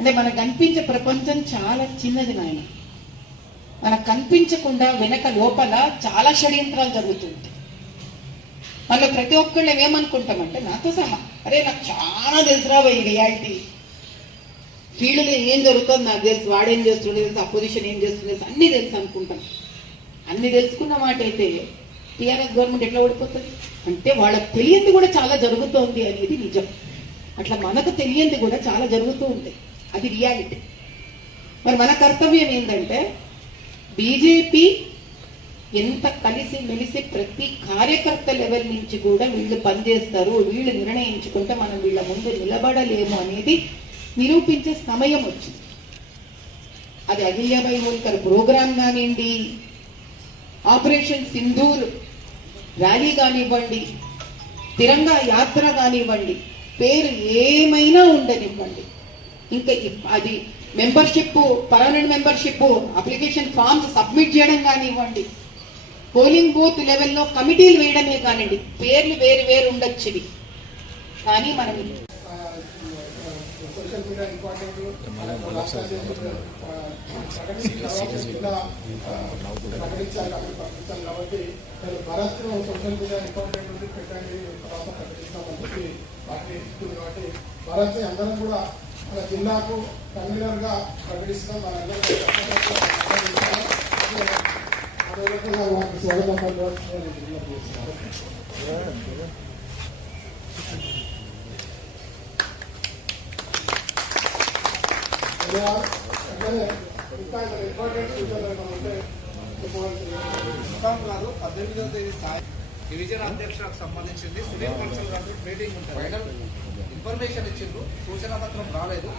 అంటే మనకు కనిపించే ప్రపంచం చాలా చిన్నది నాయన. మనకు కనిపించకుండా వెనక లోపల చాలా షడ్యంత్రాలు జరుగుతుంటాయి. మళ్ళీ ప్రతి ఒక్కళ్ళు ఏమనుకుంటామంటే నాతో సహా. అరే నాకు చాలా తెలుసురా ఈ రియాలిటీ. ఫీల్డ్లో ఏం జరుగుతుంది నాకు తెలుసు. వాడేం చేస్తుండే తెలుసు అపోజిషన్ ఏం చేస్తుంది తెలుసు. అన్నీ తెలుసు అనుకుంటాం. అన్ని తెలుసుకున్న మాట అయితే టీఆర్ఎస్ గవర్నమెంట్ ఎట్లా ఓడిపోతుంది? అంటే వాళ్ళకి తెలియంది కూడా చాలా జరుగుతోంది అనేది నిజం. అట్లా మనకు తెలియంది కూడా చాలా జరుగుతూ ఉంటాయి. అది రియాలిటీ మరి మన కర్తవ్యం ఏంటంటే బీజేపీ ఎంత కలిసి మెలిసి ప్రతి కార్యకర్త లెవెల్ నుంచి కూడా వీళ్ళు పనిచేస్తారు వీళ్ళు నిర్ణయించుకుంటే మనం వీళ్ళ ముందు నిలబడలేము అనేది నిరూపించే సమయం వచ్చింది. అది అహిల్యాబాయి హోల్కర్ ప్రోగ్రామ్ కానివ్వండి ఆపరేషన్ సింధూర్ ర్యాలీ కానివ్వండి తిరంగా యాత్ర కానివ్వండి పేరు ఏమైనా ఉండనివ్వండి. ఇంకా అది membership permanent membership application forms submit చేయడం కానివ్వండి. పోలింగ్ బూత్ లెవెల్లో కమిటీలు వేయడమే కానివ్వండి. పేర్లు వేరు వేరు ఉండొచ్చు కానీ మనం భారత్ అందరం కూడా మన జిల్లాకు కన్వీనర్గా ప్రకటిస్తాం మనందరం స్వాగతం పద్దెనిమిదవ తేదీ సాయం డివిజన్ అధ్యక్షులకు సంబంధించింది సునీల్ కన్సల్ గారు మీటింగ్ ఉంటుంది. ఇన్ఫర్మేషన్ ఇచ్చిండ్రు. సూచన పత్రం రాలేదు.